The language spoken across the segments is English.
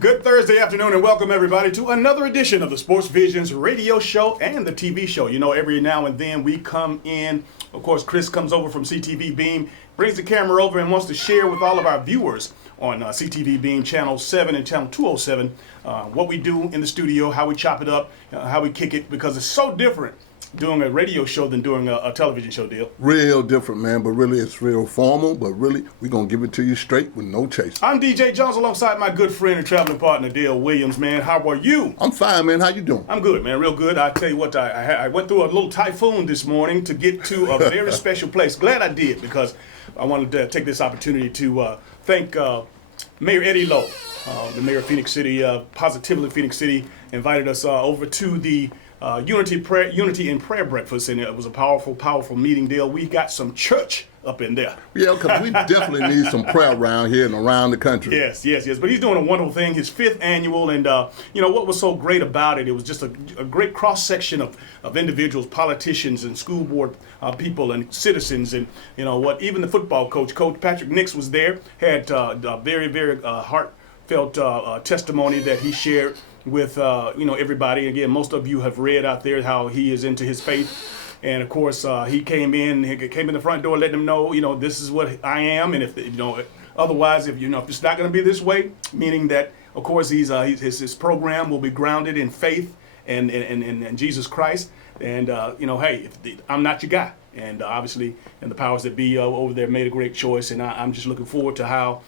Good Thursday afternoon and welcome everybody to another edition of the Sports Visions radio show and the TV show. You know, every now and then we come in, of course, Chris comes over from CTV Beam, brings the camera over and wants to share with all of our viewers on CTV Beam Channel 7 and Channel 207 what we do in the studio, how we chop it up, how we kick it, because it's so different doing a radio show than doing a television show, Dale. Real different, man, but really it's real formal, but really we're going to give it to you straight with no chase. I'm DJ Jones alongside my good friend and traveling partner, Dale Williams, man. How are you? I'm fine, man. How you doing? I'm good, man. Real good. I tell you what, I went through a little typhoon this morning to get to a very special place. Glad I did, because I wanted to take this opportunity to thank Mayor Eddie Lowe, the mayor of Phoenix City. Positively Phoenix City invited us over to the Unity and Prayer Breakfast, and it was a powerful meeting, Deal. We got some church up in there. Yeah, because we definitely need some prayer around here and around the country. Yes. But he's doing a wonderful thing, his 5th annual, and you know what was so great about it? It was just a great cross-section of individuals, politicians and school board people and citizens, and you know what, even the football coach, Coach Patrick Nix, was there, had a very heartfelt testimony that he shared with everybody. Again, most of you have read out there how he is into his faith, and of course he came in the front door, letting them know, this is what I am, and if otherwise, if it's not going to be this way, meaning that of course his program will be grounded in faith and Jesus Christ, and hey, I'm not your guy, and obviously, and the powers that be over there made a great choice, and I'm just looking forward to how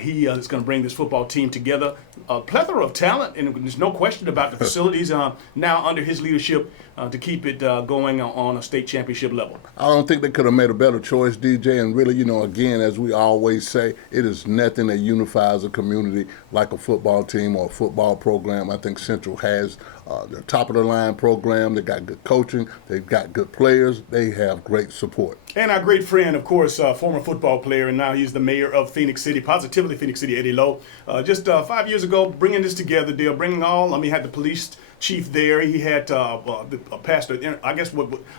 he is going to bring this football team together. A plethora of talent, and there's no question about the facilities now under his leadership to keep it going on a state championship level. I don't think they could have made a better choice, DJ, and really, again, as we always say, it is nothing that unifies a community like a football team or a football program. I think Central has their top-of-the-line program. They got good coaching. They've got good players. They have great support. And our great friend, of course, former football player, and now he's the mayor of Phoenix City, Positively Phoenix City, Eddie Lowe. Just 5 years ago, bringing this together, he had the police chief there. He had a pastor, I guess,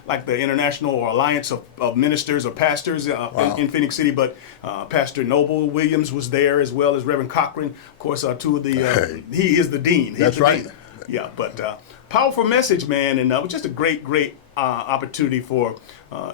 like the International or Alliance of Ministers or Pastors in Phoenix City, but Pastor Noble Williams was there, as well as Reverend Cochran. Of course, two of the, he is the dean. That's right. Dean. Yeah, but powerful message, man, and it was just a great opportunity for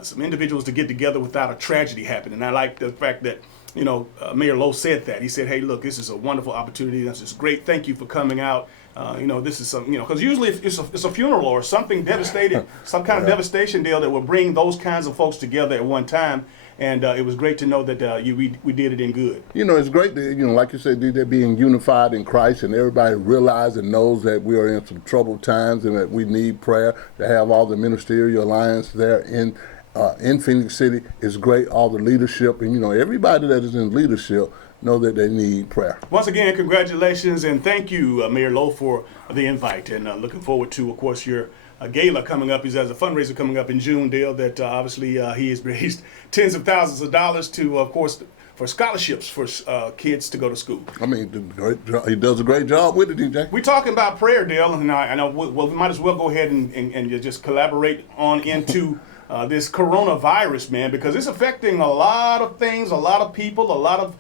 some individuals to get together without a tragedy happening. And I like the fact that, Mayor Lowe said that. He said, hey, look, this is a wonderful opportunity. This is great. Thank you for coming out. This is some, because usually if it's a funeral or something devastating, some kind of devastation deal that will bring those kinds of folks together at one time. And it was great to know that we did it in good. It's great that, like you said, they're being unified in Christ, and everybody realizes and knows that we are in some troubled times and that we need prayer. To have all the ministerial alliance there in Phoenix City is great. All the leadership and, everybody that is in leadership know that they need prayer. Once again, congratulations and thank you, Mayor Lowe, for the invite. And looking forward to, of course, your gala coming up. He has a fundraiser coming up in June, Dale, that obviously he has raised tens of thousands of dollars to, of course, for scholarships for kids to go to school. I mean, he does a great job with it, DJ. We're talking about prayer, Dale, and I know we might as well go ahead and just collaborate on into this coronavirus, man, because it's affecting a lot of things, a lot of people, a lot of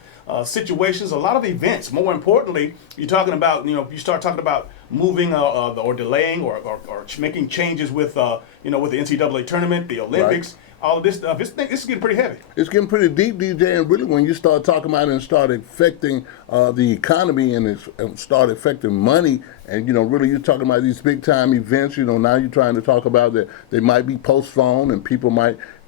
situations, a lot of events. More importantly, you're talking about, you start talking about moving or delaying or making changes with, with the NCAA tournament, the Olympics. Right. All of this stuff, this is getting pretty heavy. It's getting pretty deep, DJ, and really when you start talking about it and start affecting the economy and start affecting money, and, really you're talking about these big-time events, now you're trying to talk about that they might be postponed and people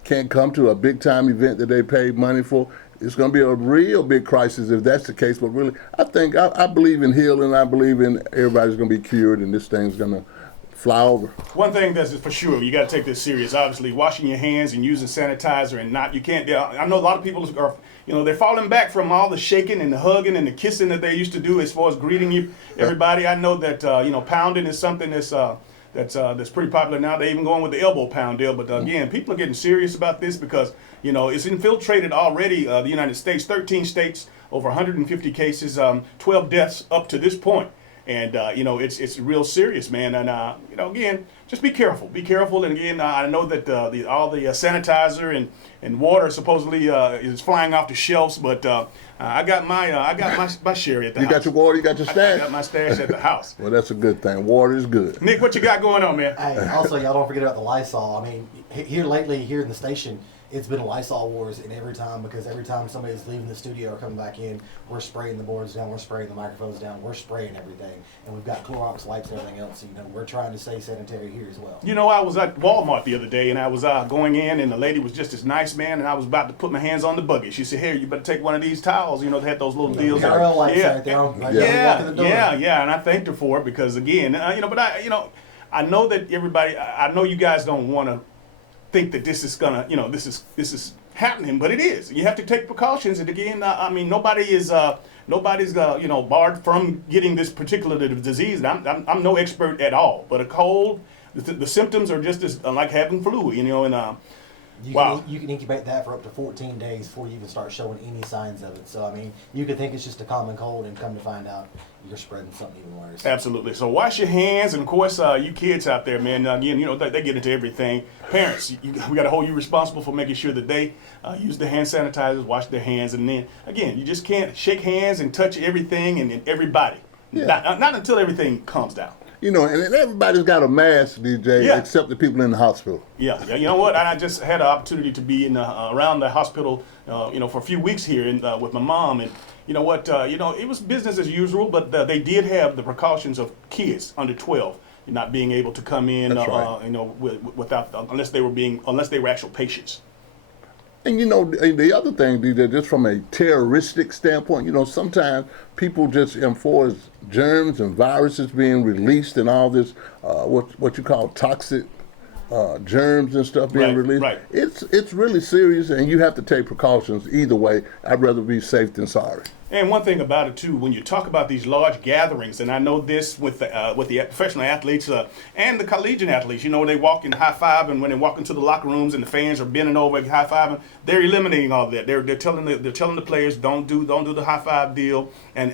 can't come to a big-time event that they paid money for. It's going to be a real big crisis if that's the case, but really I believe in healing. I believe in everybody's going to be cured and this thing's going to fly over. One thing that's for sure, you got to take this serious. Obviously, washing your hands and using sanitizer and I know a lot of people are, they're falling back from all the shaking and the hugging and the kissing that they used to do as far as greeting everybody. I know that, pounding is something that's pretty popular now. They're even going with the elbow pound deal. But again, people are getting serious about this because, it's infiltrated already the United States, 13 states, over 150 cases, 12 deaths up to this point. And it's real serious, man. And again, just be careful. Be careful. And again, I know that all the sanitizer and water supposedly is flying off the shelves, but I got my share at the house. You got your water, you got your stash? I got my stash at the house. Well, that's a good thing. Water is good. Nick, what you got going on, man? Hey, also, y'all don't forget about the Lysol. I mean, here lately, here in the station, it's been Lysol wars, and every time somebody's leaving the studio or coming back in, we're spraying the boards down, we're spraying the microphones down, we're spraying everything, and we've got Clorox wipes and everything else. So, we're trying to stay sanitary here as well. I was at Walmart the other day, and I was going in, and the lady was just as nice, man, and I was about to put my hands on the buggy. She said, "Here, you better take one of these towels." They had those little deals. Got real lights right there. Yeah, and I thanked her for it because, again, but I know that everybody, I know you guys don't want to think that this is gonna, this is happening, but it is. You have to take precautions, and again, nobody's barred from getting this particular disease. And I'm no expert at all, but a cold, the symptoms are just as like having flu, and You can incubate that for up to 14 days before you even start showing any signs of it. So, you could think it's just a common cold and come to find out you're spreading something even worse. Absolutely. So wash your hands, and of course, you kids out there, man, again, they get into everything. Parents, we got to hold you responsible for making sure that they use the hand sanitizers, wash their hands, and then, again, you just can't shake hands and touch everything and everybody. Yeah. Not until everything calms down. And everybody's got a mask, DJ, except the people in the hospital. Yeah. You know what? I just had an opportunity to be around the hospital, for a few weeks here with my mom, and you know what? It was business as usual, but they did have the precautions of kids under 12 not being able to come in, That's right. without unless they were actual patients. And the other thing, DJ, just from a terroristic standpoint, sometimes people just enforce germs and viruses being released and all this, what you call toxic germs and stuff being released. Right. It's really serious, and you have to take precautions either way. I'd rather be safe than sorry. And one thing about it too, when you talk about these large gatherings, and I know this with the professional athletes and the collegiate athletes, they walk in high five, and when they walk into the locker rooms and the fans are bending over high fiving, they're eliminating all that. They're telling the players don't do the high five deal, and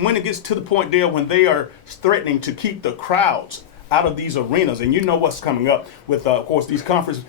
when it gets to the point there when they are threatening to keep the crowds out of these arenas, and what's coming up with, of course, these conference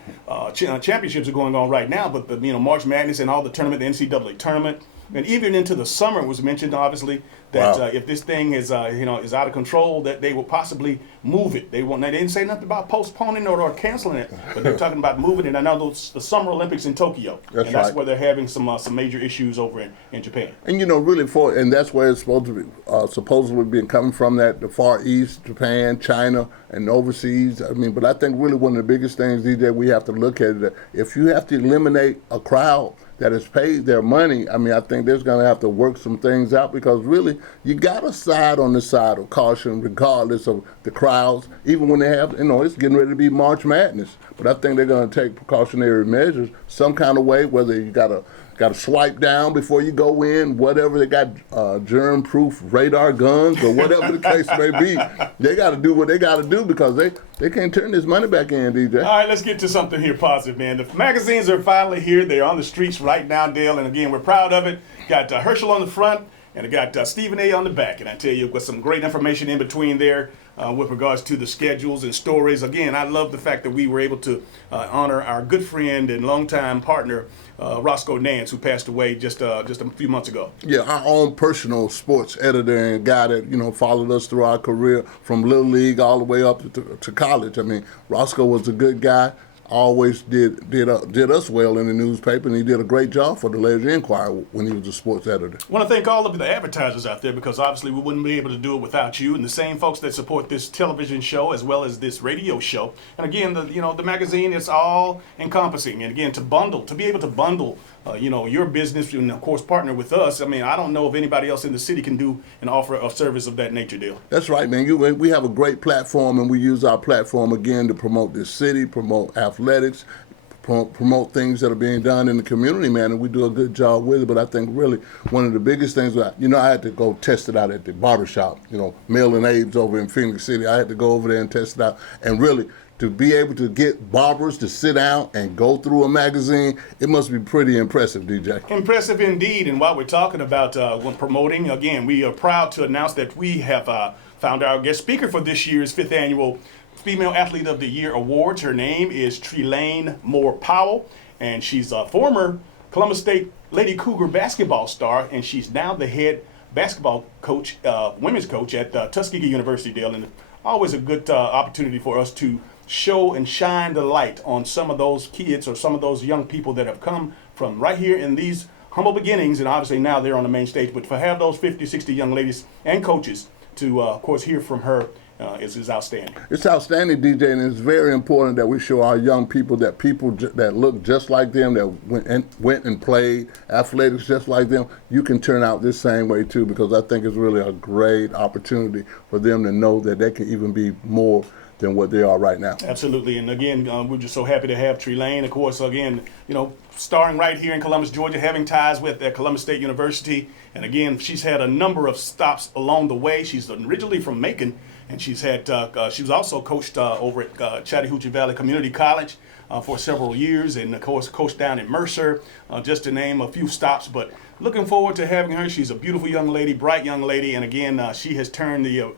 championships are going on right now, but the March Madness and all the tournament, the NCAA tournament. And even into the summer, it was mentioned, obviously, that if this thing is out of control, that they will possibly move it. They didn't say nothing about postponing or canceling it, but they're talking about moving it. I know the Summer Olympics in Tokyo, that's where they're having some major issues over in Japan. And really and that's where it's supposed to be, supposedly been coming from, that the Far East, Japan, China, and overseas. But I think really one of the biggest things, DJ, we have to look at it. If you have to eliminate a crowd that has paid their money, I think there's going to have to work some things out, because really you got to side on the side of caution regardless of the crowds, even when they have, it's getting ready to be March Madness. But I think they're going to take precautionary measures some kind of way, whether you got to swipe down before you go in, whatever. They got germ-proof radar guns or whatever the case may be. They got to do what they got to do, because they can't turn this money back in, DJ. All right, let's get to something here positive, man. The magazines are finally here. They're on the streets right now, Dale, and again, we're proud of it. Got Herschel on the front, and I got Stephen A. on the back, and I tell you, with some great information in between there with regards to the schedules and stories. Again, I love the fact that we were able to honor our good friend and longtime partner, Roscoe Nance, who passed away just a few months ago. Yeah, our own personal sports editor and guy that followed us through our career from Little League all the way up to college. Roscoe was a good guy. Always did us well in the newspaper, and he did a great job for the Leisure Inquirer when he was a sports editor. I want to thank all of the advertisers out there, because obviously we wouldn't be able to do it without you, and the same folks that support this television show as well as this radio show. And again, the magazine is all encompassing, and again, to be able to bundle your business and of course partner with us. I don't know if anybody else in the city can do and offer a service of that nature, Dale. That's right, man. We have a great platform, and we use our platform again to promote this city, promote athletics, promote things that are being done in the community, man, and we do a good job with it. But I think really one of the biggest things, I had to go test it out at the barbershop, Mel and Abe's over in Phoenix City. I had to go over there and test it out, and really to be able to get barbers to sit down and go through a magazine, it must be pretty impressive, DJ. Impressive indeed. And while we're talking about when promoting, again, we are proud to announce that we have found our guest speaker for this year's 5th annual Female Athlete of the Year Awards. Her name is Trelane Moore Powell, and she's a former Columbus State Lady Cougar basketball star, and she's now the head basketball coach, women's coach at Tuskegee University, Dale. And always a good opportunity for us to show and shine the light on some of those kids or some of those young people that have come from right here in these humble beginnings, and obviously now they're on the main stage. But to have those 50, 60 young ladies and coaches to, of course, hear from her is outstanding. It's outstanding, DJ, and it's very important that we show our young people that that look just like them, that went and played athletics just like them, you can turn out this same way too, because I think it's really a great opportunity for them to know that they can even be more than what they are right now. Absolutely. And again, we're just so happy to have Trelane, of course, again, starring right here in Columbus, Georgia, having ties with Columbus State University. And again, she's had a number of stops along the way. She's originally from Macon, and she's had she was also coached over at Chattahoochee Valley Community College for several years, and of course coached down at Mercer, just to name a few stops. But looking forward to having her. She's a beautiful young lady, bright young lady, and again, she has turned the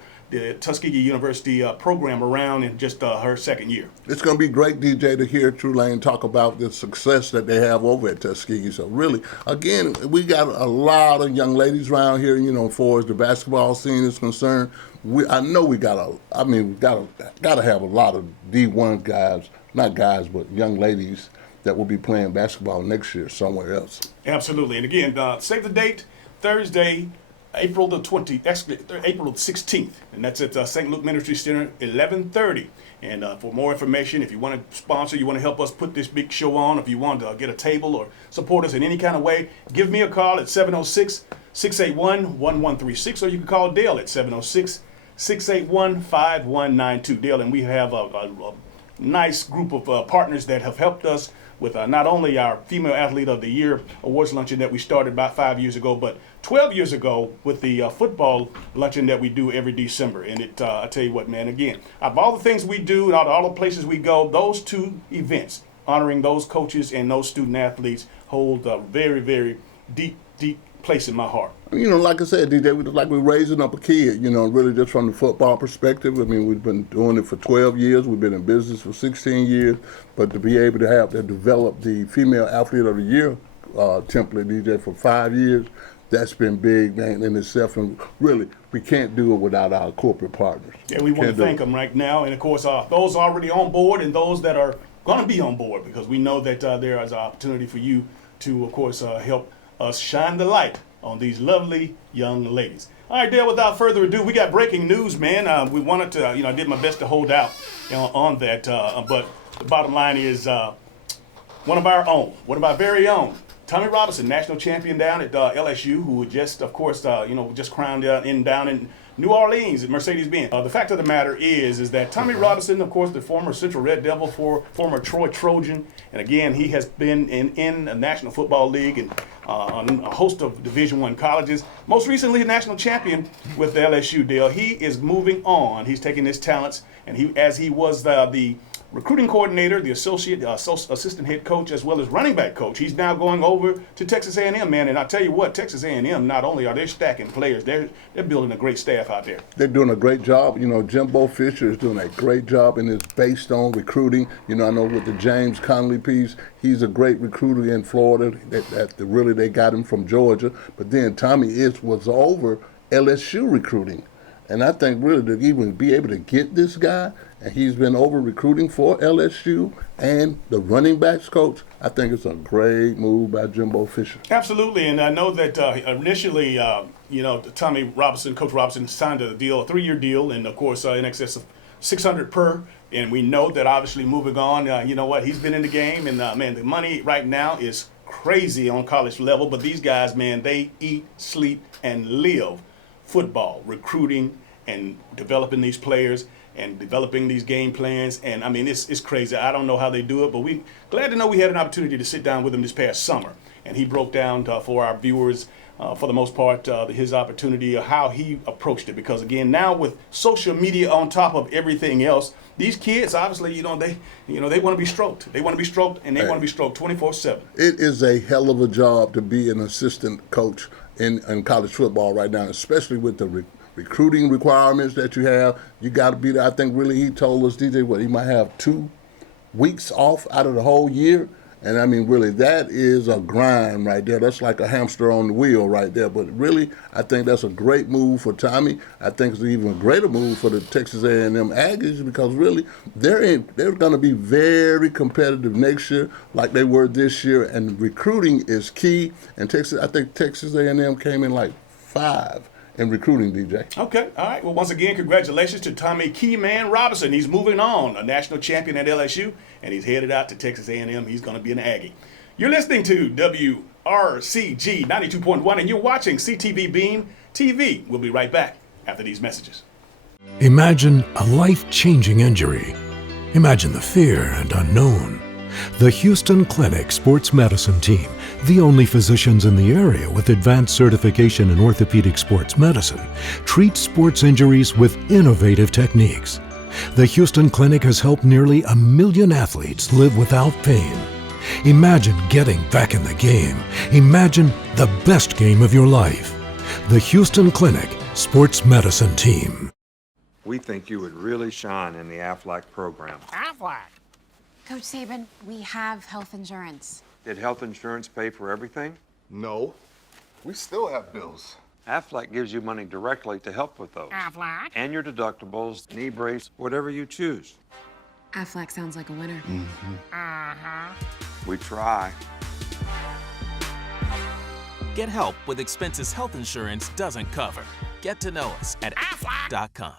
Tuskegee University program around in just her second year. It's going to be great, DJ, to hear Trelane talk about the success that they have over at Tuskegee. So really, again, we got a lot of young ladies around here, as far as the basketball scene is concerned. I know we gotta have a lot of D1 guys, not guys, but young ladies that will be playing basketball next year somewhere else. Absolutely. And again, save the date, Thursday, April the 16th, and that's at St. Luke Ministry Center, 11:30. And for more information, if you want to sponsor, you want to help us put this big show on, if you want to get a table or support us in any kind of way, give me a call at 706-681-1136, or you can call Dale at 706-681-5192. Dale, and we have a nice group of partners that have helped us with not only our Female Athlete of the Year awards luncheon that we started about 5 years ago, but 12 years ago with the football luncheon that we do every December. And I tell you what, man, again, out of all the things we do and out of all the places we go, those two events, honoring those coaches and those student athletes, hold a very, very deep, deep place in my heart. Like I said, DJ, we're raising up a kid, really just from the football perspective. I mean, we've been doing it for 12 years. We've been in business for 16 years. But to be able to develop the Female Athlete of the Year template, DJ, for 5 years, that's been big, man, in itself. And really, we can't do it without our corporate partners. Yeah, we want to thank them right now. And, of course, those already on board and those that are going to be on board, because we know that there is an opportunity for you to, of course, help us shine the light on these lovely young ladies. All right, Dale, without further ado, we got breaking news, man. We wanted to, I did my best to hold out on that. But the bottom line is one of our very own, Tommy Robinson, national champion down at LSU, who just, of course, just crowned down in New Orleans at Mercedes-Benz. The fact of the matter is that Tommy Robinson, of course, the former Central Red Devil, former Troy Trojan, and again, he has been in the National Football League and on a host of Division I colleges. Most recently, a national champion with the LSU, Dale. He is moving on. He's taking his talents, and as he was the recruiting coordinator, the assistant head coach, as well as running back coach. He's now going over to Texas A&M, man. And I tell you what, Texas A&M, not only are they stacking players, they're building a great staff out there. They're doing a great job. Jimbo Fisher is doing a great job, and it's based on recruiting. I know with the James Conley piece, he's a great recruiter in Florida. They got him from Georgia. But then Tommy was over LSU recruiting. And I think really to even be able to get this guy, and he's been over recruiting for LSU and the running backs coach, I think it's a great move by Jimbo Fisher. Absolutely, and I know that initially, Tommy Robinson, Coach Robinson, signed a 3-year deal, and of course in excess of $600 per. And we know that obviously moving on, he's been in the game, and man, the money right now is crazy on college level. But these guys, man, they eat, sleep, and live football, recruiting, and developing these players and developing these game plans. And I mean, it's crazy. I don't know how they do it, but we glad to know we had an opportunity to sit down with them this past summer. and he broke down for our viewers, for the most part, his opportunity, how he approached it. Because again, now with social media on top of everything else, these kids obviously, they want to be stroked. They want to be stroked, and they want to be stroked 24/7. It is a hell of a job to be an assistant coach in college football right now, especially with the recruiting requirements that you have. You got to be there. I think really he told us, DJ, he might have 2 weeks off out of the whole year. And I mean, really, that is a grind right there. That's like a hamster on the wheel right there. But really, I think that's a great move for Tommy. I think it's an even greater move for the Texas A&M Aggies, because really, they're going to be very competitive next year, like they were this year. And recruiting is key. And I think Texas A&M came in like 5 in recruiting, DJ. Okay, all right. Well, once again, congratulations to Tommy Keyman Robinson. He's moving on, a national champion at LSU, and he's headed out to Texas A&M. He's going to be an Aggie. You're listening to WRCG 92.1, and you're watching CTV Beam TV. We'll be right back after these messages. Imagine a life-changing injury. Imagine the fear and unknown. The Houston Clinic Sports Medicine Team, the only physicians in the area with advanced certification in orthopedic sports medicine, treats sports injuries with innovative techniques. The Houston Clinic has helped nearly 1 million athletes live without pain. Imagine getting back in the game. Imagine the best game of your life. The Houston Clinic Sports Medicine Team. We think you would really shine in the Aflac program. Aflac? Coach Saban, we have health insurance. Did health insurance pay for everything? No. We still have bills. Aflac gives you money directly to help with those. Aflac? And your deductibles, knee brace, whatever you choose. Aflac sounds like a winner. We try. Get help with expenses health insurance doesn't cover. Get to know us at aflac.com.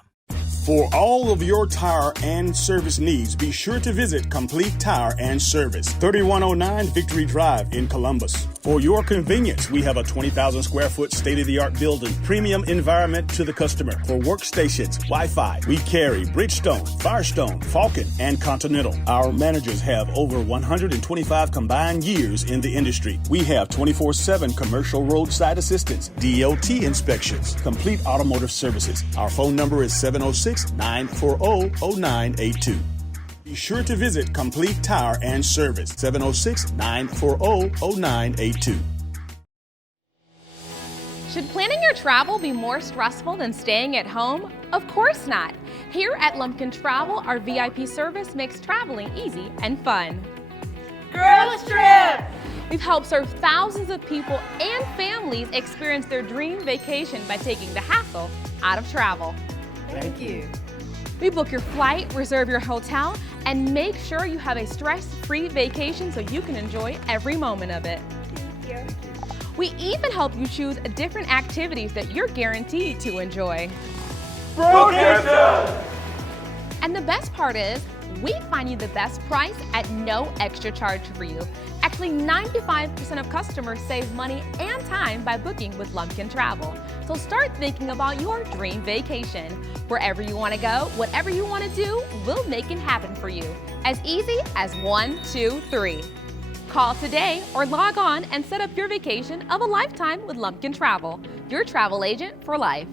For all of your tire and service needs, be sure to visit Complete Tire and Service, 3109 Victory Drive in Columbus. For your convenience, we have a 20,000 square foot state-of-the-art building, premium environment to the customer. For workstations, Wi-Fi, we carry Bridgestone, Firestone, Falcon, and Continental. Our managers have over 125 combined years in the industry. We have 24/7 commercial roadside assistance, DOT inspections, complete automotive services. Our phone number is 706-940-0982. Be sure to visit Complete Tire and Service, 706-940-0982. Should planning your travel be more stressful than staying at home? Of course not. Here at Lumpkin Travel, our VIP service makes traveling easy and fun. Girls Trip! We've helped serve thousands of people and families experience their dream vacation by taking the hassle out of travel. Thank you. We book your flight, reserve your hotel, and make sure you have a stress-free vacation so you can enjoy every moment of it. Thank you. We even help you choose different activities that you're guaranteed to enjoy. And the best part is, we find you the best price at no extra charge for you. Actually, 95% of customers save money and time by booking with Lumpkin Travel. So start thinking about your dream vacation. Wherever you want to go, whatever you want to do, we'll make it happen for you. As easy as 1, 2, 3. Call today or log on and set up your vacation of a lifetime with Lumpkin Travel, your travel agent for life.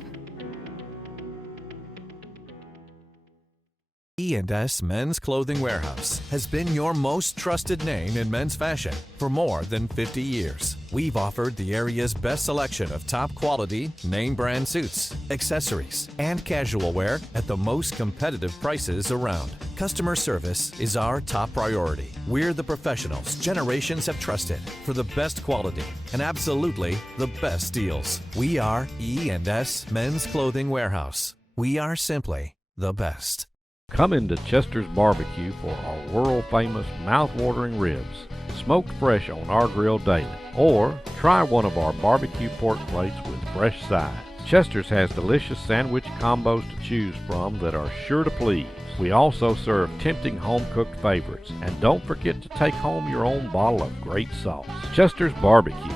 E&S Men's Clothing Warehouse has been your most trusted name in men's fashion for more than 50 years. We've offered the area's best selection of top quality, name brand suits, accessories, and casual wear at the most competitive prices around. Customer service is our top priority. We're the professionals generations have trusted for the best quality and absolutely the best deals. We are E&S Men's Clothing Warehouse. We are simply the best. Come into Chester's Barbecue for our world-famous mouth-watering ribs, smoked fresh on our grill daily. Or try one of our barbecue pork plates with fresh sides. Chester's has delicious sandwich combos to choose from that are sure to please. We also serve tempting home-cooked favorites. And don't forget to take home your own bottle of great sauce. Chester's Barbecue,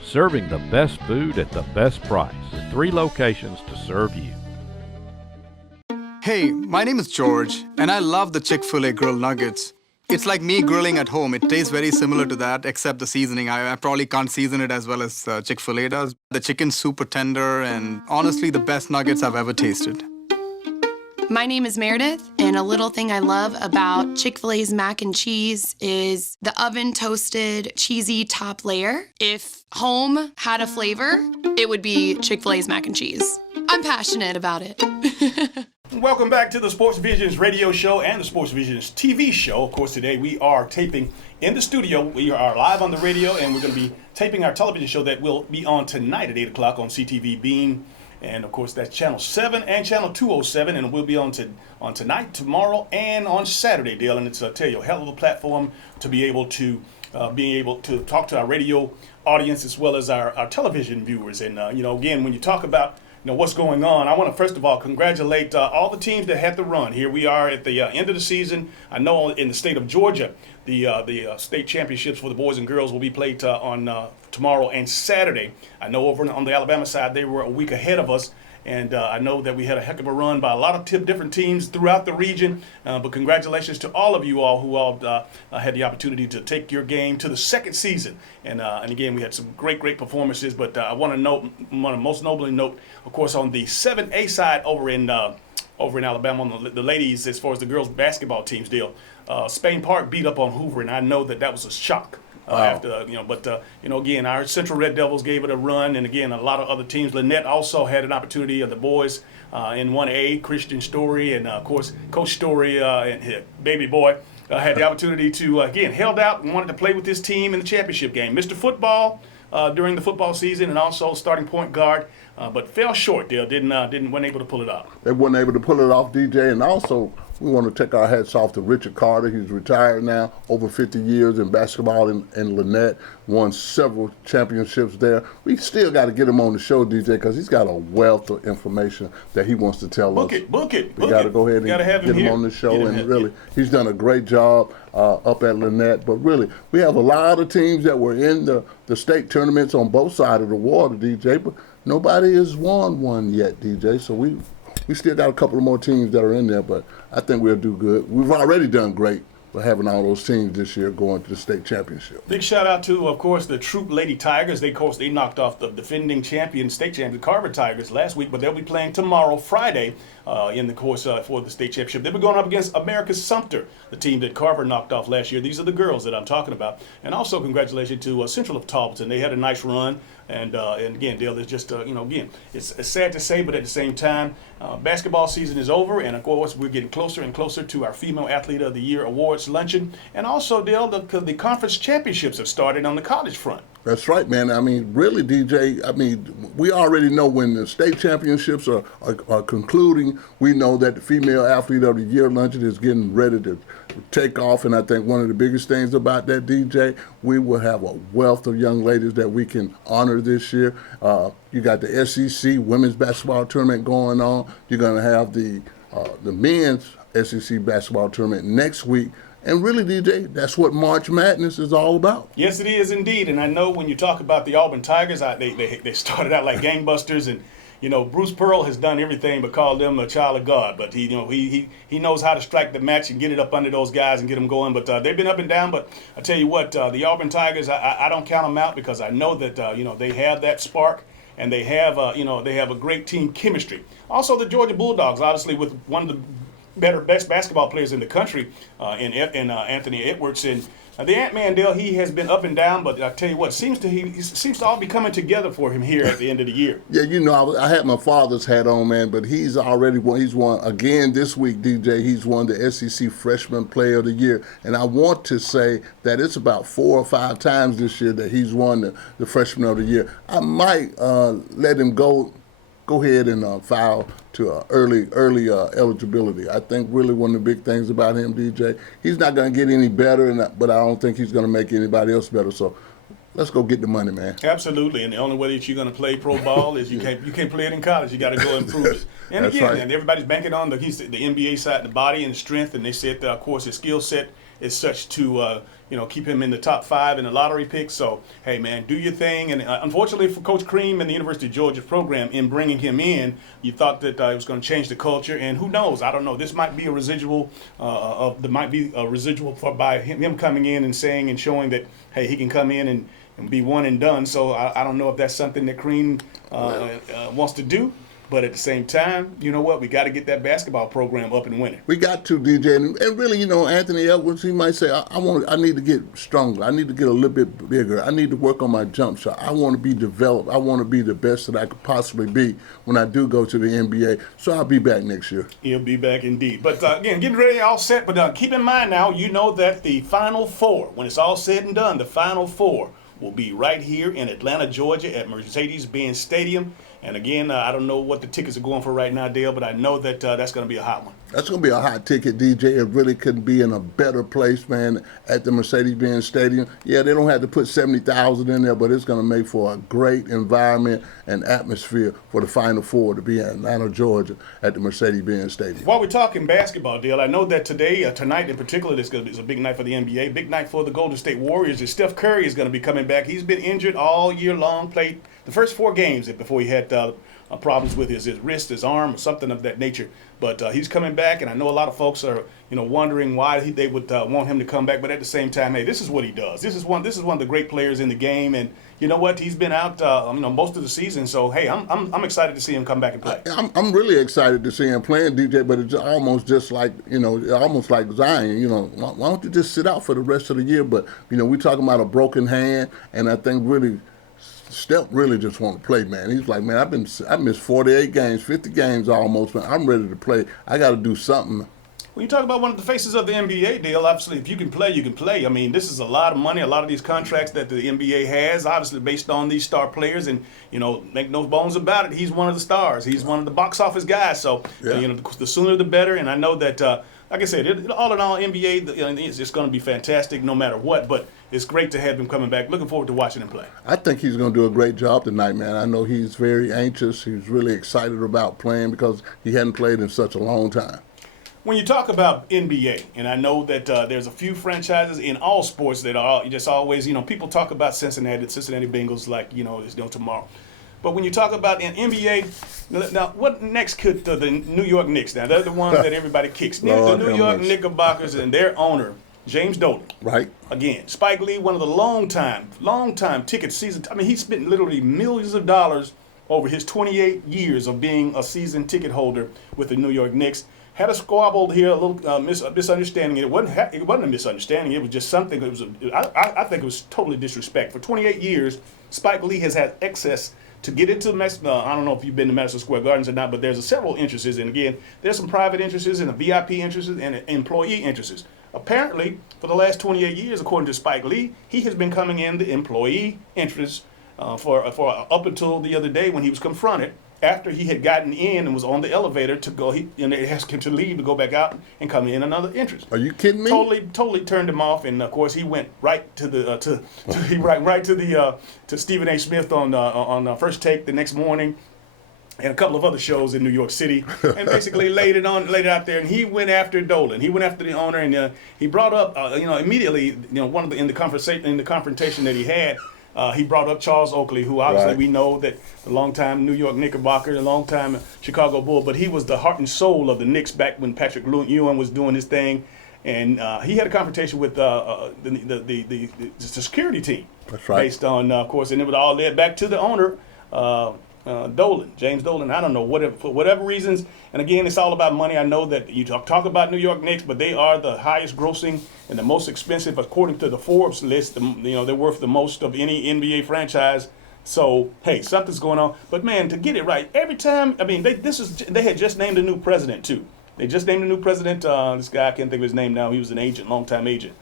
serving the best food at the best price, with 3 locations to serve you. Hey, my name is George, and I love the Chick-fil-A grilled nuggets. It's like me grilling at home. It tastes very similar to that, except the seasoning. I probably can't season it as well as Chick-fil-A does. The chicken's super tender and honestly the best nuggets I've ever tasted. My name is Meredith, and a little thing I love about Chick-fil-A's mac and cheese is the oven-toasted, cheesy top layer. If home had a flavor, it would be Chick-fil-A's mac and cheese. I'm passionate about it. Welcome back to the Sports Visions radio show and the Sports Visions TV show. Of course, today we are taping in the studio. We are live on the radio, and we're going to be taping our television show that will be on tonight at 8 o'clock on CTV Beam. And, of course, that's Channel 7 and Channel 207, and we'll be on tonight, tomorrow, and on Saturday, Dale. And it's, I tell you, a hell of a platform to be able to talk to our radio audience as well as our television viewers. And, again, when you talk about what's going on, I want to first of all congratulate all the teams that had the run. Here we are at the end of the season. I know in the state of Georgia, the state championships for the boys and girls will be played on tomorrow and Saturday. I know over on the Alabama side they were a week ahead of us, and I know that we had a heck of a run by a lot of different teams throughout the region. But congratulations to all of you all who had the opportunity to take your game to the second season. And again, we had some great performances. But I want to most nobly note, of course, on the 7A side over in Alabama, on the ladies, as far as the girls basketball teams deal, Spain Park beat up on Hoover, and I know that was a shock. Again, our Central Red Devils gave it a run, and again, a lot of other teams. Lynette also had an opportunity of the boys in 1A, Christian Story, and of course, Coach Story and his baby boy had the opportunity to, again, held out and wanted to play with this team in the championship game. Mr. Football during the football season, and also starting point guard, but fell short. They weren't able to pull it off. They weren't able to pull it off, DJ, and also we want to take our hats off to Richard Carter. He's retired now, over 50 years in basketball in Lynette, won several championships there. We still got to get him on the show, DJ, because he's got a wealth of information that he wants to tell us. Book it. We got to go ahead and get him on the show, and really, he's done a great job up at Lynette. But really, we have a lot of teams that were in the state tournaments on both sides of the water, DJ, but nobody has won one yet, DJ, so we still got a couple of more teams that are in there, but I think we'll do good. We've already done great for having all those teams this year going to the state championship. Big shout out to, of course, the Troop Lady Tigers. They knocked off the defending state champion Carver Tigers last week, but they'll be playing tomorrow, Friday, in the course for the state championship. They'll be going up against America's Sumter, the team that Carver knocked off last year. These are the girls that I'm talking about. And also congratulations to Central of Tarleton. They had a nice run. And again, Dale, it's just, again, it's sad to say, but at the same time, basketball season is over. And of course, we're getting closer and closer to our Female Athlete of the Year Awards luncheon. And also, Dale, the conference championships have started on the college front. That's right, man. I mean, really, DJ, we already know when the state championships are concluding, we know that the Female Athlete of the Year luncheon is getting ready to take off. And I think one of the biggest things about that, DJ, we will have a wealth of young ladies that we can honor this year. You got the SEC women's basketball tournament going on. You're going to have the men's SEC basketball tournament next week. And really, DJ, that's what March Madness is all about. Yes, it is indeed. And I know when you talk about the Auburn Tigers, they started out like gangbusters, and Bruce Pearl has done everything but call them a child of God. But he knows how to strike the match and get it up under those guys and get them going. But they've been up and down. But I tell you what, the Auburn Tigers, I don't count them out, because I know that they have that spark. And they have a great team chemistry. Also, the Georgia Bulldogs, obviously, with one of the best basketball players in the country, in Anthony Edwards. And the Ant-Man, Dale, he has been up and down, but I tell you what, he seems to all be coming together for him here at the end of the year. Yeah, I had my father's hat on, man, but he's won again this week, DJ. He's won the SEC Freshman Player of the Year, and I want to say that it's about 4 or 5 times this year that he's won the Freshman of the Year. I might let him go ahead and file to early eligibility. I think really one of the big things about him, DJ, he's not going to get any better, but I don't think he's going to make anybody else better. So let's go get the money, man. Absolutely, and the only way that you're going to play pro ball is you can't play it in college. You got to go improve it. And That's again, right. And everybody's banking on the NBA side, the body and the strength, and they said that, of course, his skill set is such to keep him in the top 5 in the lottery picks. So, hey, man, do your thing. And unfortunately for Coach Cream and the University of Georgia program, in bringing him in, you thought that it was going to change the culture. And who knows? I don't know. This might be a residual by him coming in and saying and showing that, hey, he can come in and be one and done. So I don't know if that's something that Cream wants to do. But at the same time, you know what? We got to get that basketball program up and winning. We got to, DJ, and really, Anthony Edwards, he might say, I need to get stronger. I need to get a little bit bigger. I need to work on my jump shot. I want to be developed. I want to be the best that I could possibly be when I do go to the NBA. So I'll be back next year. He'll be back indeed. But again, getting ready, all set. But keep in mind now, that the Final Four, when it's all said and done, the Final Four will be right here in Atlanta, Georgia at Mercedes-Benz Stadium. And again, I don't know what the tickets are going for right now, Dale, but I know that that's going to be a hot one. That's going to be a hot ticket, DJ. It really couldn't be in a better place, man, at the Mercedes-Benz Stadium. Yeah, they don't have to put 70,000 in there, but it's going to make for a great environment and atmosphere for the Final Four to be in Atlanta, Georgia at the Mercedes-Benz Stadium. While we're talking basketball, Dale, I know that tonight in particular, is a big night for the NBA, big night for the Golden State Warriors. And Steph Curry is going to be coming back. He's been injured all year long, played the first 4 games before he had problems with his wrist, his arm, or something of that nature. But he's coming back, and I know a lot of folks are wondering why they would want him to come back. But at the same time, hey, this is what he does. This is one of the great players in the game, and you know what? He's been out most of the season. So hey, I'm excited to see him come back and play. I'm really excited to see him playing, DJ. But it's almost just like almost like Zion. Why don't you just sit out for the rest of the year? But we're talking about a broken hand, and I think really. Steph really just want to play, man. He's like, man, I missed 48 games, 50 games almost, man. I'm ready to play. I got to do something. When you talk about one of the faces of the NBA, Dale, obviously, if you can play, you can play. I mean, this is a lot of money, a lot of these contracts that the NBA has, obviously based on these star players. And, make no bones about it, he's one of the stars. He's one of the box office guys. So, the sooner the better. And I know that, like I said, all in all, NBA, it's going to be fantastic no matter what. But it's great to have him coming back. Looking forward to watching him play. I think he's going to do a great job tonight, man. I know he's very anxious. He's really excited about playing because he hadn't played in such a long time. When you talk about NBA, and I know that there's a few franchises in all sports that are just always, people talk about Cincinnati Bengals like, it's tomorrow. But when you talk about an NBA, now what next could the New York Knicks? Now they're the ones that everybody kicks. The New York Knickerbockers and their owner, James Dolan. Right. Again, Spike Lee, one of the long time ticket season. I mean, he spent literally millions of dollars over his 28 years of being a season ticket holder with the New York Knicks. Had a squabble here, a little misunderstanding. It wasn't a misunderstanding. It was just something. I think it was totally disrespect. For 28 years, Spike Lee has had access to get into I don't know if you've been to Madison Square Gardens or not, but there's several interests. And again, there's some private interests and VIP interests and employee interests. Apparently, for the last 28 years, according to Spike Lee, he has been coming in the employee interests for up until the other day when he was confronted after he had gotten in and was on the elevator to go. They asked him to leave to go back out and come in another interest. Are you kidding me? Totally turned him off, and of course he went right to the to Stephen A. Smith on First Take the next morning, and a couple of other shows in New York City, and basically laid it out there. And he went after Dolan. He went after the owner, and he brought up immediately in the confrontation that he had. He brought up Charles Oakley, who obviously we know that the longtime New York Knickerbocker, the longtime Chicago Bull, but he was the heart and soul of the Knicks back when Patrick Ewing was doing his thing. And he had a confrontation with the security team. That's right. Based on, of course, and it was all led back to the owner, Dolan, James Dolan. I don't know, for whatever reasons. And again, it's all about money. I know that you talk about New York Knicks, but they are the highest grossing and the most expensive, according to the Forbes list. They're worth the most of any NBA franchise. So hey, something's going on. But man, to get it right every time. I mean, they had just named a new president too. They just named a new president. This guy, I can't think of his name now. He was an agent, longtime agent.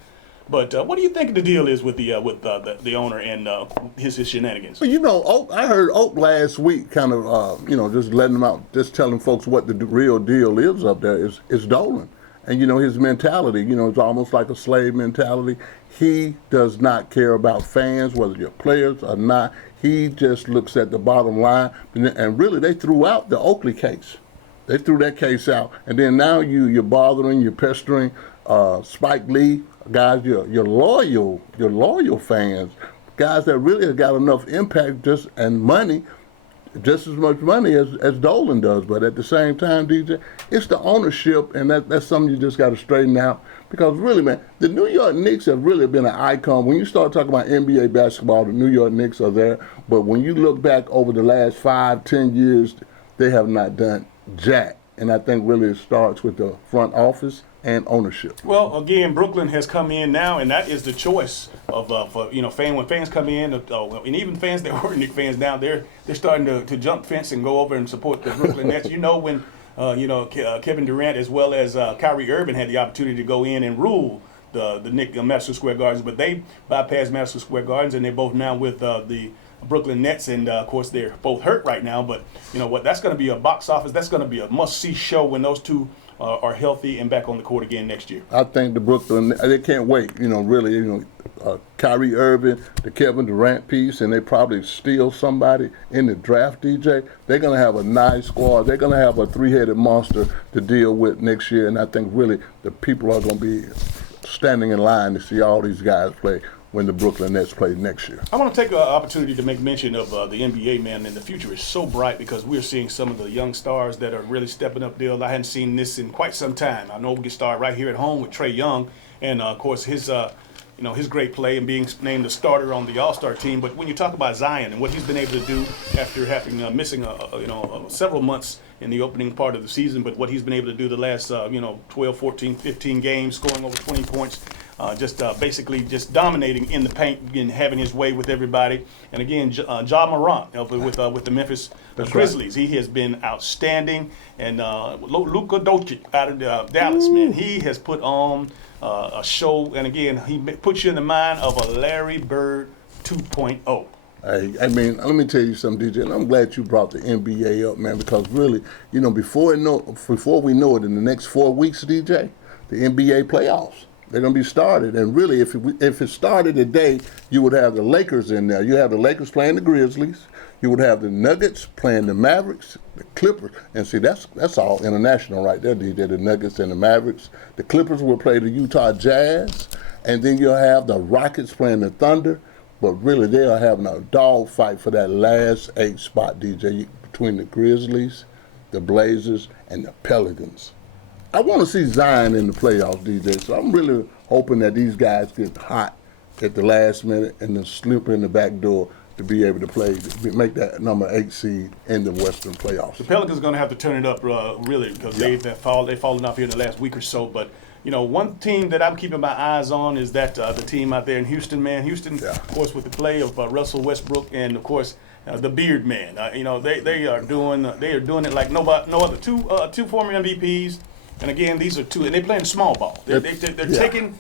But what do you think the deal is with the owner and his shenanigans? Well, I heard Oak last week, kind of just letting them out, just telling folks what the real deal is up there is Dolan, and his mentality. It's almost like a slave mentality. He does not care about fans, whether you're players or not. He just looks at the bottom line, and really they threw out the Oakley case. They threw that case out, and then now you're bothering, you're pestering Spike Lee guys, your loyal fans, guys that really have got enough impact and money, just as much money as Dolan does. But at the same time, DJ, it's the ownership, and that's something you just got to straighten out. Because really, man, the New York Knicks have really been an icon. When you start talking about NBA basketball, the New York Knicks are there. But when you look back over the last 5-10 years, they have not done jack. And I think really it starts with the front office and ownership. Well, again, Brooklyn has come in now, and that is the choice of for when fans come in, and even fans that were Knicks fans now, they're starting to jump fence and go over and support the Brooklyn Nets. When Kevin Durant as well as Kyrie Irving had the opportunity to go in and rule the Madison Square Gardens, but they bypassed Madison Square Gardens, and they're both now with the Brooklyn Nets, and of course they're both hurt right now. But you know what? That's going to be a box office. That's going to be a must-see show when those two are healthy and back on the court again next year. I think the Brooklyn, they can't wait. Kyrie Irving, the Kevin Durant piece, and they probably steal somebody in the draft, DJ. They're going to have a nice squad. They're going to have a three-headed monster to deal with next year, and I think really the people are going to be standing in line to see all these guys play when the Brooklyn Nets play next year. I want to take an opportunity to make mention of the NBA, man, and the future is so bright because we're seeing some of the young stars that are really stepping up. I hadn't seen this in quite some time. I know we can start right here at home with Trae Young, and of course his great play and being named the starter on the All-Star team. But when you talk about Zion and what he's been able to do after having missing several months in the opening part of the season, but what he's been able to do the last 12, 14, 15 games, scoring over 20 points, basically just dominating in the paint and having his way with everybody. And again, Ja Morant with the Memphis Grizzlies, he has been outstanding. And Luka Doncic out of Dallas, man, he has put on a show. And again, he puts you in the mind of a Larry Bird 2.0. I mean, let me tell you something, DJ, and I'm glad you brought the NBA up, man, because really, before we know it, in the next 4 weeks, DJ, the NBA playoffs, they're going to be started. And really, if it started today, you would have the Lakers in there. You have the Lakers playing the Grizzlies. You would have the Nuggets playing the Mavericks, the Clippers. And see, that's all international right there, DJ, the Nuggets and the Mavericks. The Clippers will play the Utah Jazz. And then you'll have the Rockets playing the Thunder. But really, they are having a dog fight for that last 8 spot, DJ, between the Grizzlies, the Blazers, and the Pelicans. I want to see Zion in the playoffs, DJ, so I'm really hoping that these guys get hot at the last minute and then slip in the back door to be able to play, to make that number 8 seed in the Western playoffs. The Pelicans are going to have to turn it up, really, because they've fallen off here in the last week or so. But one team that I'm keeping my eyes on is that the team out there in Houston, man. Houston, of course, with the play of Russell Westbrook and, of course, the Beard Man. They are doing it like no other. Two former MVPs. And again, these are two, and they're playing small ball. They're taking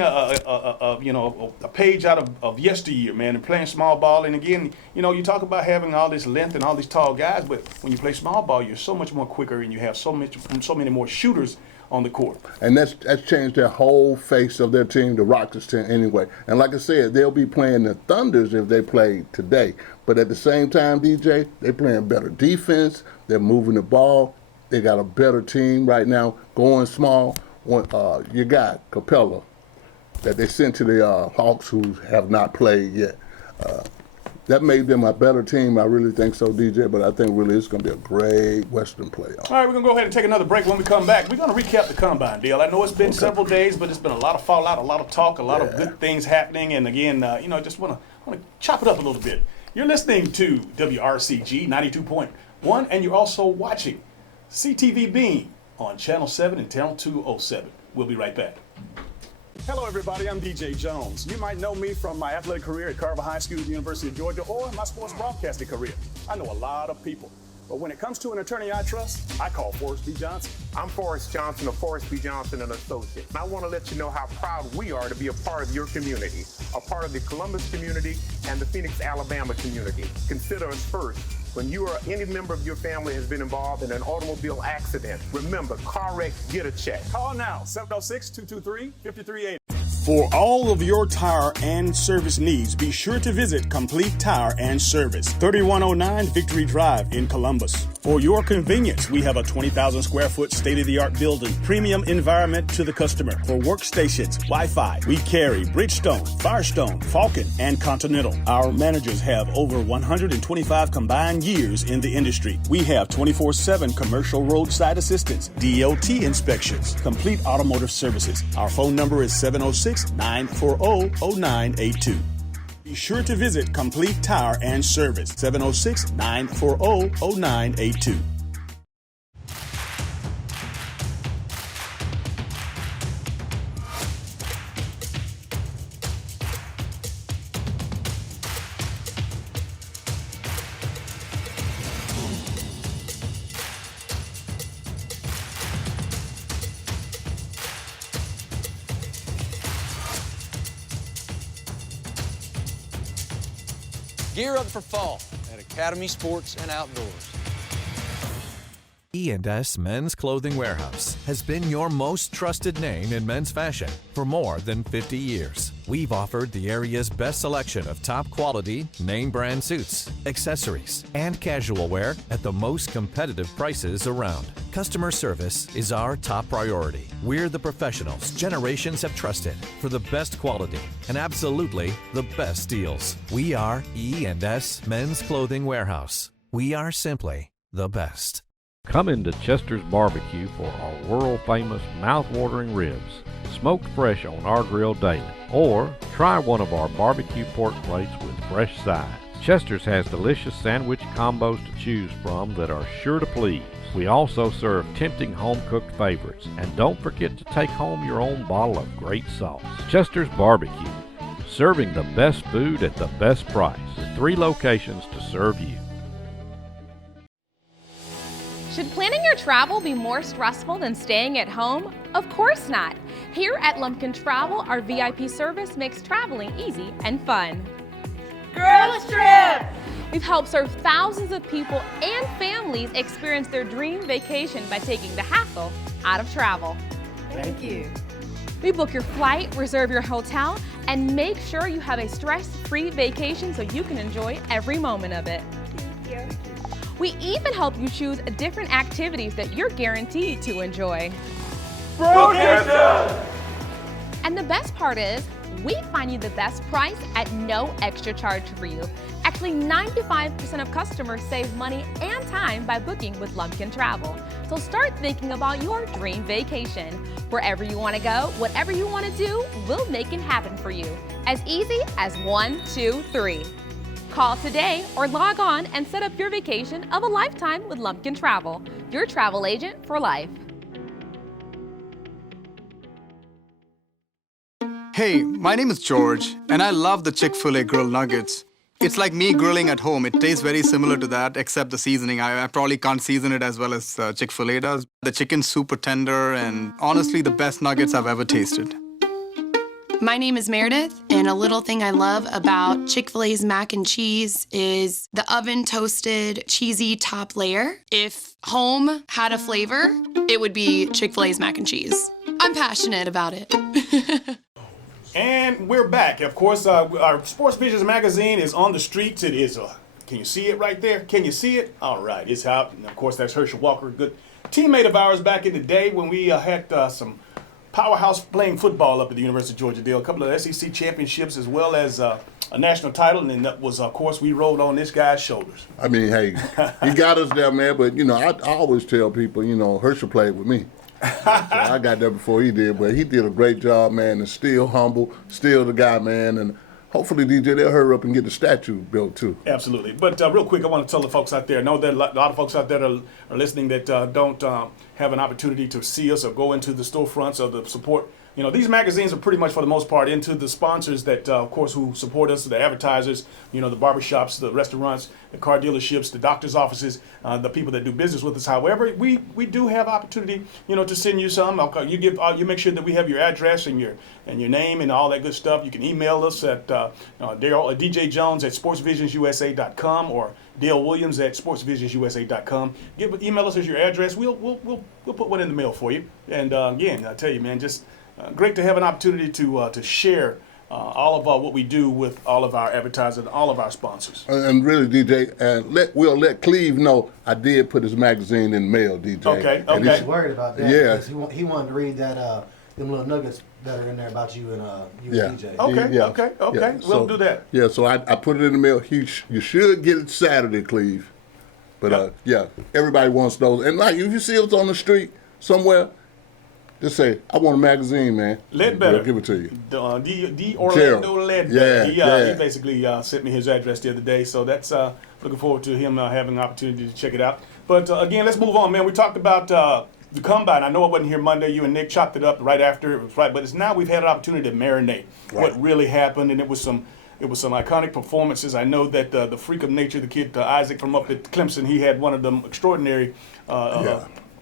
a page out of yesteryear, man, and playing small ball. And again, you talk about having all this length and all these tall guys, but when you play small ball, you're so much more quicker, and you have so many more shooters on the court. And that's changed their whole face of their team, the Rockets team, anyway. And like I said, they'll be playing the Thunders if they play today. But at the same time, DJ, they're playing better defense. They're moving the ball. They got a better team right now, going small. You got Capella that they sent to the Hawks, who have not played yet. That made them a better team. I really think so, DJ, but I think really it's going to be a great Western playoff. All right, we're going to go ahead and take another break. When we come back, we're going to recap the Combine deal. I know it's been several days, but it's been a lot of fallout, a lot of talk, a lot of good things happening. And again, just want to chop it up a little bit. You're listening to WRCG 92.1, and you're also watching CTV Beam on Channel 7 and Channel 207. We'll be right back. Hello, everybody. I'm DJ Jones. You might know me from my athletic career at Carver High School at the University of Georgia or my sports broadcasting career. I know a lot of people. But when it comes to an attorney I trust, I call Forrest B. Johnson. I'm Forrest Johnson of Forrest B. Johnson & Associates. And I want to let you know how proud we are to be a part of your community, a part of the Columbus community and the Phoenix, Alabama community. Consider us first. When you or any member of your family has been involved in an automobile accident, remember, car wreck, get a check. Call now, 706-223-5380. For all of your tire and service needs, be sure to visit Complete Tire and Service, 3109 Victory Drive in Columbus. For your convenience, we have a 20,000 square foot state-of-the-art building, premium environment to the customer. For workstations, Wi-Fi, we carry Bridgestone, Firestone, Falcon, and Continental. Our managers have over 125 combined years in the industry. We have 24/7 commercial roadside assistance, DOT inspections, complete automotive services. Our phone number is 706-940-0982. Be sure to visit Complete Tire and Service, 706-940-0982. Gear up for fall at Academy Sports and Outdoors. E&S Men's Clothing Warehouse has been your most trusted name in men's fashion for more than 50 years. We've offered the area's best selection of top quality, name brand suits, accessories, and casual wear at the most competitive prices around. Customer service is our top priority. We're the professionals generations have trusted for the best quality and absolutely the best deals. We are E&S Men's Clothing Warehouse. We are simply the best. Come into Chester's Barbecue for our world-famous mouth-watering ribs, smoked fresh on our grill daily. Or try one of our barbecue pork plates with fresh sides. Chester's has delicious sandwich combos to choose from that are sure to please. We also serve tempting home-cooked favorites. And don't forget to take home your own bottle of great sauce. Chester's Barbecue, serving the best food at the best price, with 3 locations to serve you. Should planning your travel be more stressful than staying at home? Of course not. Here at Lumpkin Travel, our VIP service makes traveling easy and fun. Girls Trip! We've helped serve thousands of people and families experience their dream vacation by taking the hassle out of travel. Thank you. We book your flight, reserve your hotel, and make sure you have a stress-free vacation so you can enjoy every moment of it. Thank you. We even help you choose different activities that you're guaranteed to enjoy. And the best part is, we find you the best price at no extra charge for you. Actually, 95% of customers save money and time by booking with Lumpkin Travel. So start thinking about your dream vacation. Wherever you want to go, whatever you want to do, we'll make it happen for you. As easy as 1, 2, 3. Call today or log on and set up your vacation of a lifetime with Lumpkin Travel, your travel agent for life. Hey, my name is George, and I love the Chick-fil-A grilled nuggets. It's like me grilling at home. It tastes very similar to that, except the seasoning. I probably can't season it as well as Chick-fil-A does. The chicken's super tender, and honestly, the best nuggets I've ever tasted. My name is Meredith, and a little thing I love about Chick-fil-A's mac and cheese is the oven-toasted, cheesy top layer. If home had a flavor, it would be Chick-fil-A's mac and cheese. I'm passionate about it. And we're back. Of course, our Sports Visions magazine is on the streets. It is, can you see it right there? Can you see it? All right, it's out. And of course, that's Herschel Walker, a good teammate of ours back in the day when we had some powerhouse playing football up at the University of Georgia Dale, a couple of SEC championships as well as a national title, and that was, of course, we rolled on this guy's shoulders. I mean, hey, he got us there, man, but, you know, I always tell people, you know, Herschel played with me. So I got there before he did, but he did a great job, man, and still humble, still the guy, man, and hopefully, DJ, they'll hurry up and get the statue built, too. Absolutely. But real quick, I want to tell the folks out there, I know that a lot of folks out there are listening that don't have an opportunity to see us or go into the storefronts or the support. You know, these magazines are pretty much, for the most part, into the sponsors that, of course, who support us, the advertisers, you know, the barbershops, the restaurants, the car dealerships, the doctor's offices, the people that do business with us. However, we do have opportunity, you know, to send you some. You make sure that we have your address and your name and all that good stuff. You can email us at DJ Jones at sportsvisionsusa.com or Dale Williams at sportsvisionsusa.com. Email us as your address. We'll put one in the mail for you. And again, I tell you, man, just great to have an opportunity to share all of what we do with all of our advertising, all of our sponsors. And really, DJ, and we'll let Cleve know I did put his magazine in the mail, DJ. Okay, And okay. He's worried about that. Yeah. because he wanted to read that them little nuggets that are in there about you and Yeah. DJ. Okay, Yeah. okay. Yeah. We'll do that. Yeah, so I put it in the mail. You should get it Saturday, Cleve. But yeah, everybody wants those. And like, if you see us on the street somewhere, just say, I want a magazine, man. Ledbetter. We'll give it to you. D. Orlando Ledbetter. Yeah, He basically sent me his address the other day, so that's looking forward to him having an opportunity to check it out. But again, let's move on, man. We talked about the combine. I know I wasn't here Monday. You and Nick chopped it up right after. It was right, but it's now we've had an opportunity to marinate what really happened, and it was some iconic performances. I know that the freak of nature, the kid Isaac from up at Clemson, he had one of them extraordinary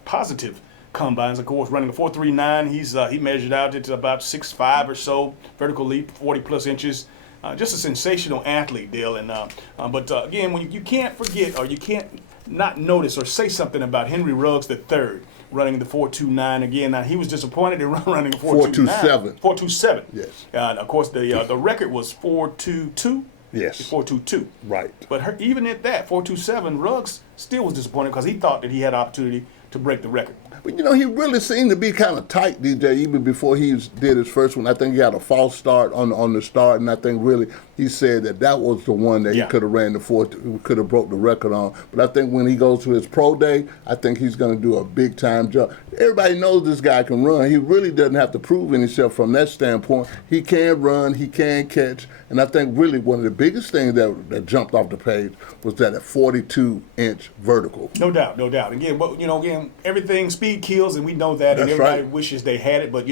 positive combines, of course, running a 4.39. He measured out to about 6'5" or so, vertical leap, 40+ inches. Just a sensational athlete, Dale. And but again, when you can't forget or you can't not notice or say something about Henry Ruggs III running the 4.29 again. Now he was disappointed in running a 4.27. 4.27. Yes. And of course the record was 4.22. Yes. 4.22. Right. But even at that 4.27, Ruggs still was disappointed because he thought that he had an opportunity to break the record. But he really seemed to be kind of tight, DJ, even before he did his first one. I think he had a false start on the start, and I think really he said that was the one that he could have ran could have broke the record on. But I think when he goes to his pro day, I think he's going to do a big time job. Everybody knows this guy can run. He really doesn't have to prove himself from that standpoint. He can run, he can catch, and I think really one of the biggest things that jumped off the page was that 42-inch vertical. No doubt, no doubt. Again, but again, everything speed kills, and we know that, and everybody wishes they had it. But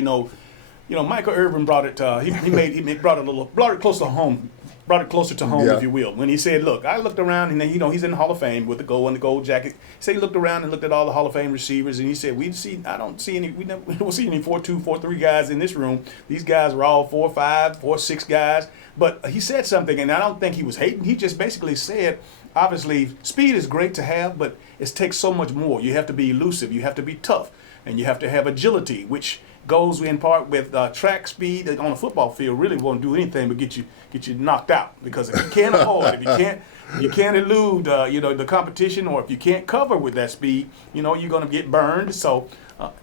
Michael Irvin brought it. He brought it close to home. Brought it closer to home, if you will. When he said, "Look, I looked around, and he's in the Hall of Fame with the gold jacket." He said he looked around and looked at all the Hall of Fame receivers, and he said, we don't see any 4.2, 4.3 guys in this room. These guys were all 4.5, 4.6 guys. But he said something, and I don't think he was hating. He just basically said, obviously, speed is great to have, but it takes so much more. You have to be elusive, you have to be tough, and you have to have agility, which goes in part with track speed on a football field. Really won't do anything but get you knocked out, because if you can't avoid, if you can't elude the competition, or if you can't cover with that speed, you're going to get burned. So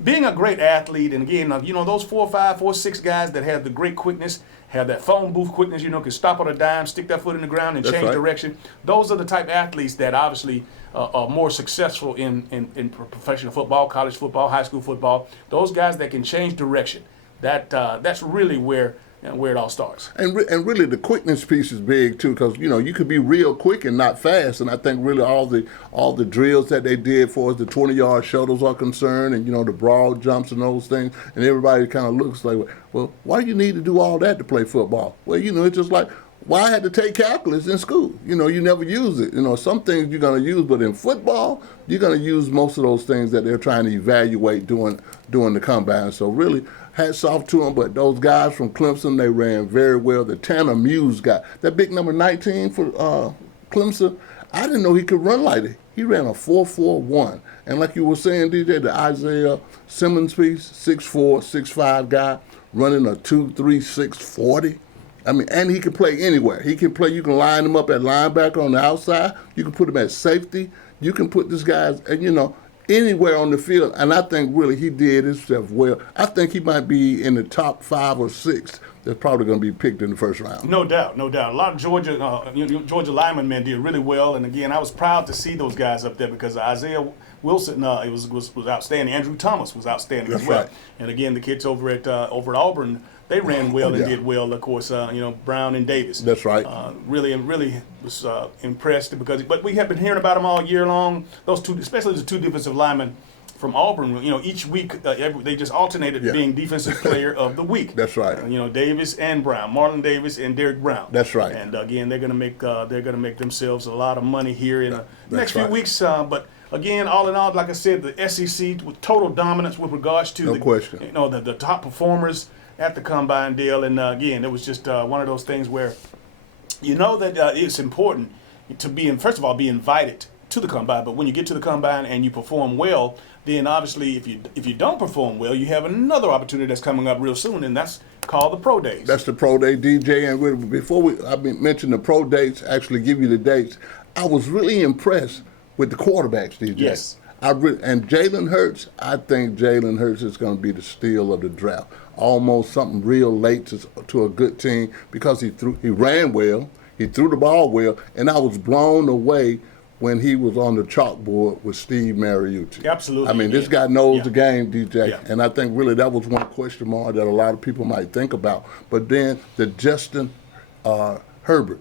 being a great athlete, and again, those 4.5, 4.6 guys that have the great quickness, have that phone booth quickness, can stop on a dime, stick that foot in the ground, and change direction. Those are the type of athletes that obviously are more successful in professional football, college football, high school football. Those guys that can change direction. That's really where it all starts. And really the quickness piece is big too, because you could be real quick and not fast. And I think really all the drills that they did for us, the 20-yard shuttles are concerned, and the broad jumps and those things, and everybody kind of looks like, well, why do you need to do all that to play football? Well, it's just like, why I had to take calculus in school. You never use it. Some things you're going to use, but in football, you're going to use most of those things that they're trying to evaluate doing the combine. So really, hats off to them. But those guys from Clemson, they ran very well. The Tanner Muse guy, that big number 19 for Clemson, I didn't know he could run like that. He ran a 4.41. And like you were saying, DJ, the Isaiah Simmons piece, 6'4", 6'5 guy, running a 2.36 40. I mean, and he can play anywhere. He can play. You can line him up at linebacker on the outside. You can put him at safety. You can put this guy, anywhere on the field. And I think really he did himself well. I think he might be in the top 5 or 6. That's probably going to be picked in the first round. No doubt, no doubt. A lot of Georgia lineman men did really well. And again, I was proud to see those guys up there, because Isaiah Wilson was outstanding. Andrew Thomas was outstanding as well. Right. And again, the kids over at Auburn, they ran well and did well. Of course, Brown and Davis. That's right. Really was impressed, but we have been hearing about them all year long. Those two, especially the two defensive linemen from Auburn. Each week they just alternated being defensive player of the week. That's right. Davis and Brown, Marlon Davis and Derrick Brown. That's right. And again, they're going to make themselves a lot of money here in the next few weeks. But again, all in all, like I said, the SEC with total dominance with regards to the top performers at the combine deal. And again, it was just one of those things where that it's important to first of all be invited to the combine. But when you get to the combine and you perform well, then obviously if you don't perform well, you have another opportunity that's coming up real soon, and that's called the pro days. That's the pro day, DJ. And before I mention the pro dates, actually give you the dates, I was really impressed with the quarterbacks, DJ. Yes. And Jalen Hurts, I think Jalen Hurts is going to be the steal of the draft. Almost something real late to a good team because he ran well, he threw the ball well, and I was blown away when he was on the chalkboard with Steve Mariucci. Absolutely. I mean, this guy knows the game, DJ, Yeah. and I think really that was one question mark that a lot of people might think about. But then the Justin Herbert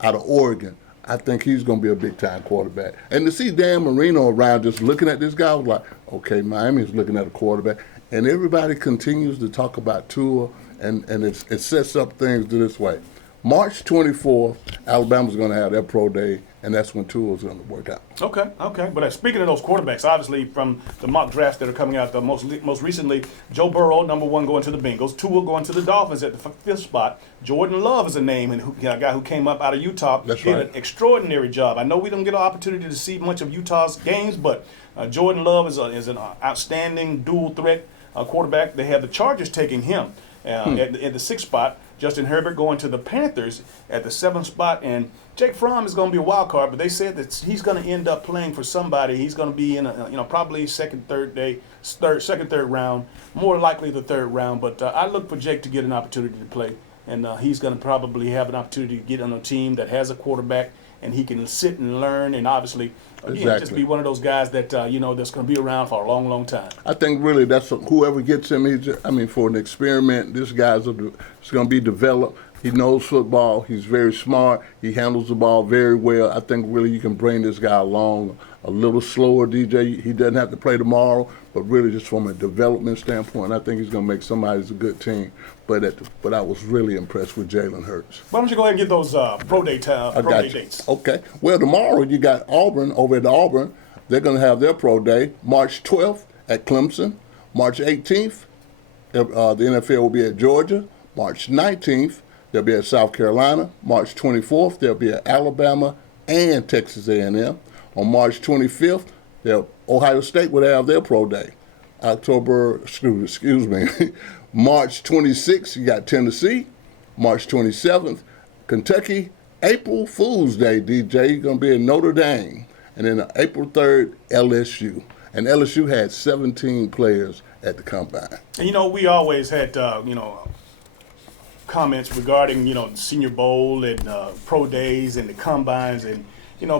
out of Oregon, I think he's going to be a big-time quarterback. And to see Dan Marino around just looking at this guy, I was like, okay, Miami's looking at a quarterback. And everybody continues to talk about Tua, and it sets up things this way. March 24th, Alabama's going to have their pro day, and that's when Tua's going to work out. Okay. But speaking of those quarterbacks, obviously from the mock drafts that are coming out, the most recently, Joe Burrow, number 1, going to the Bengals. Tua going to the Dolphins at the 5th spot. Jordan Love is a name, and a guy who came up out of Utah. That's did right. an extraordinary job. I know we don't get an opportunity to see much of Utah's games, but Jordan Love is an outstanding dual threat quarterback. They have the Chargers taking him at the 6th spot. Justin Herbert going to the Panthers at the 7th spot, and Jake Fromm is going to be a wild card, but they said that he's going to end up playing for somebody. He's going to be in probably second, third round, more likely the 3rd round. But I look for Jake to get an opportunity to play, and he's going to probably have an opportunity to get on a team that has a quarterback, and he can sit and learn, and obviously just be one of those guys that that's going to be around for a long, long time. I think really that's whoever gets him. For an experiment, this guy's going to be developed. He knows football. He's very smart. He handles the ball very well. I think really you can bring this guy along a little slower, DJ. He doesn't have to play tomorrow, but really just from a development standpoint, I think he's going to make somebody's a good team. But I was really impressed with Jalen Hurts. Why don't you go ahead and get those pro day dates? Okay. Well, tomorrow you got Auburn over at Auburn. They're going to have their pro day March 12th at Clemson. March 18th, the NFL will be at Georgia. March 19th, they'll be at South Carolina. March 24th, they'll be at Alabama and Texas A&M. On March 25th, Ohio State will have their pro day. March 26th, you got Tennessee. March 27th, Kentucky. April Fool's Day, DJ, you're going to be in Notre Dame. And then April 3rd, LSU. And LSU had 17 players at the combine. And we always had comments regarding the Senior Bowl and pro days and the combines, and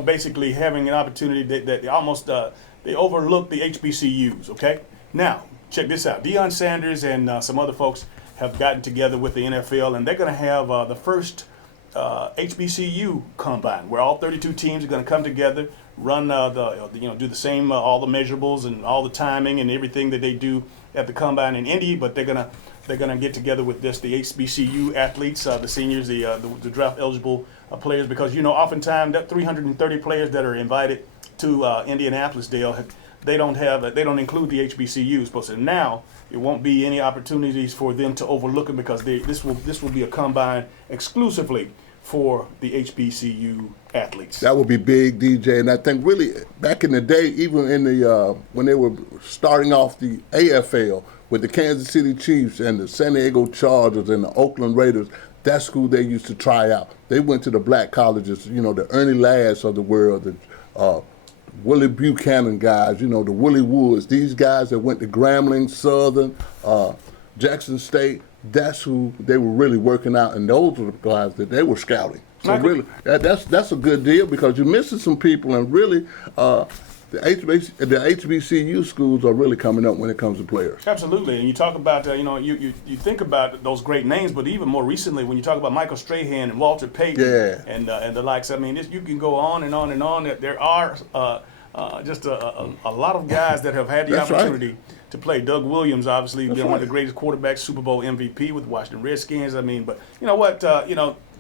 basically having an opportunity that almost they overlook the HBCUs. Okay, now check this out. Deion Sanders and some other folks have gotten together with the NFL, and they're going to have the first HBCU combine, where all 32 teams are going to come together, run do the same all the measurables and all the timing and everything that they do at the combine in Indy, but they're gonna get together with the HBCU athletes, the seniors, the draft eligible players, because oftentimes that 330 players that are invited to Indianapolis, Dale, they don't include the HBCUs. But now it won't be any opportunities for them to overlook them, because this will be a combine exclusively for the HBCU athletes. That would be big, DJ. And I think really back in the day, even in the when they were starting off the AFL with the Kansas City Chiefs and the San Diego Chargers and the Oakland Raiders, that's who they used to try out. They went to the black colleges, the Ernie Lads of the world, the Willie Buchanan guys, the Willie Woods, these guys that went to Grambling, Southern, Jackson State. That's who they were really working out, and those were the guys that they were scouting. So really, that's a good deal, because you're missing some people, and really the HBCU schools are really coming up when it comes to players. Absolutely, and you talk about you think about those great names, but even more recently when you talk about Michael Strahan and Walter Payton and the likes, you can go on and on and on. There are just a lot of guys that have had the opportunity to play. Doug Williams, obviously, been one of the greatest quarterbacks, Super Bowl MVP with the Washington Redskins. But you know what?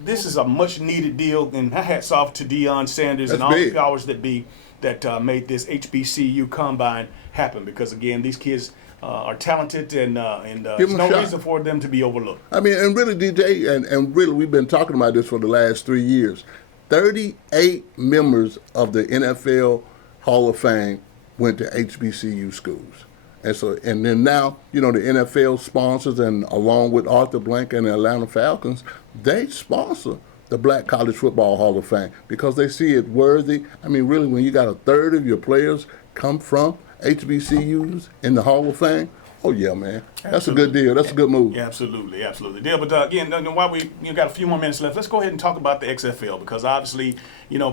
This is a much-needed deal, and hats off to Deion Sanders and all the powers that be that made this HBCU combine happen. Because again, these kids are talented, and there's no reason for them to be overlooked. And really, DJ, and really, we've been talking about this for the last 3 years. 38 members of the NFL Hall of Fame went to HBCU schools. And then now, the NFL sponsors, and along with Arthur Blank and the Atlanta Falcons, they sponsor the Black College Football Hall of Fame because they see it worthy. I mean, really, when you got a third of your players come from HBCUs in the Hall of Fame, oh yeah, man, that's a good deal. That's a good move. Yeah, absolutely, Deal. But again, while we got a few more minutes left, let's go ahead and talk about the XFL because obviously,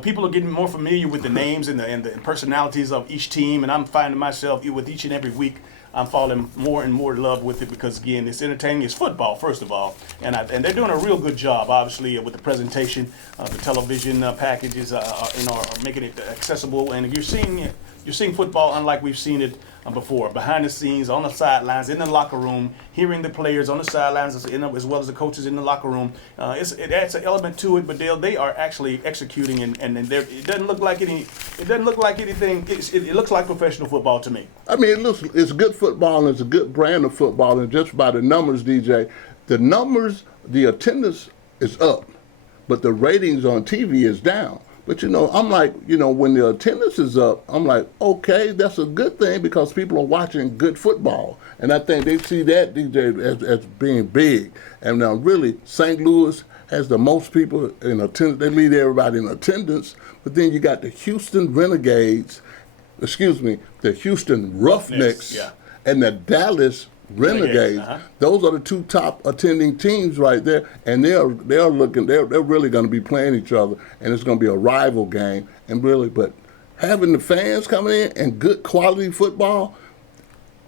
people are getting more familiar with the names and the personalities of each team, and I'm finding myself with each and every week. I'm falling more and more in love with it because, again, it's entertaining. It's football, first of all, and they're doing a real good job, obviously, with the presentation. The television packages are making it accessible, and you're seeing football unlike we've seen it before, behind the scenes, on the sidelines, in the locker room, hearing the players on the sidelines as well as the coaches in the locker room. It adds an element to it, but they are actually executing, and it doesn't look like anything. It looks like professional football to me. I mean, it's good football, and it's a good brand of football, and just by the numbers, DJ, the attendance is up, but the ratings on TV is down. But, I'm like, when the attendance is up, I'm like, okay, that's a good thing because people are watching good football. And I think they see that, DJ, as being big. And now, really, St. Louis has the most people in attendance. They lead everybody in attendance. But then you got the Houston Roughnecks, and the Dallas Renegades. Those are the two top attending teams right there, and they're really going to be playing each other, and it's going to be a rival game. And really, but having the fans coming in and good quality football,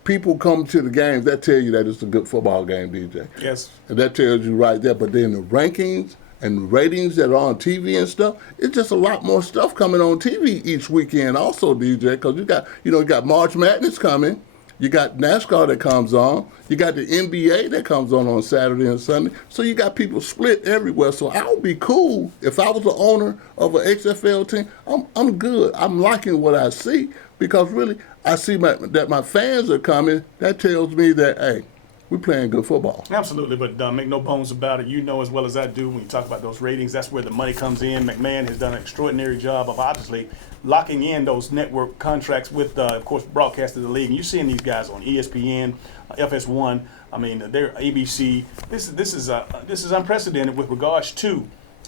people come to the games. That tell you that it's a good football game, DJ. Yes, and that tells you right there. But then the rankings and the ratings that are on TV and stuff, it's just a lot more stuff coming on TV each weekend. Also, DJ, because you got March Madness coming. You got NASCAR that comes on. You got the NBA that comes on Saturday and Sunday. So you got people split everywhere. So I would be cool if I was the owner of an XFL team. I'm good. I'm liking what I see because really I see that my fans are coming. That tells me that, hey, we're playing good football. Absolutely, but make no bones about it. You know as well as I do when you talk about those ratings, that's where the money comes in. McMahon has done an extraordinary job of obviously locking in those network contracts with, of course, broadcast of the league. And you're seeing these guys on ESPN, FS1. I mean, they're ABC. This is unprecedented with regards to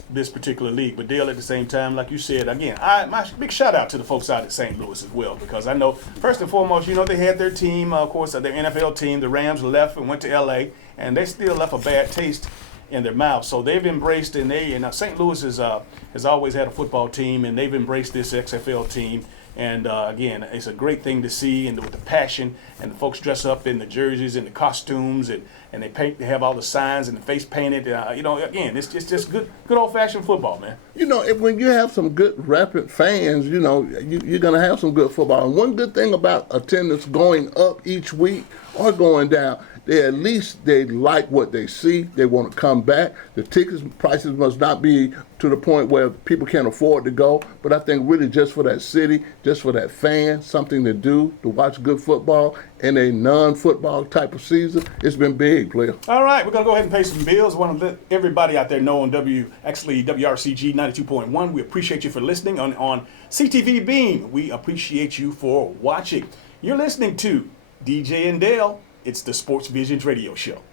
this particular league. But Dale, at the same time, like you said, again, my big shout out to the folks out at St. Louis as well, because I know first and foremost, they had their team, of course, their NFL team. The Rams left and went to LA, and they still left a bad taste in their mouth. So they've embraced, and St. Louis has always had a football team, and they've embraced this XFL team. And again, it's a great thing to see, and with the passion, and the folks dress up in the jerseys and the costumes, and they have all the signs and the face painted. Again, it's just good old-fashioned football, man. When you have some good rapid fans, you're going to have some good football. And one good thing about attendance going up each week or going down, they like what they see. They want to come back. The ticket prices must not be to the point where people can't afford to go. But I think really just for that city, just for that fan, something to do, to watch good football in a non-football type of season, it's been big, player. All right, we're going to go ahead and pay some bills. I want to let everybody out there know on WRCG 92.1. We appreciate you for listening on CTV Beam. We appreciate you for watching. You're listening to DJ and Dale. It's the Sports Visions Radio Show.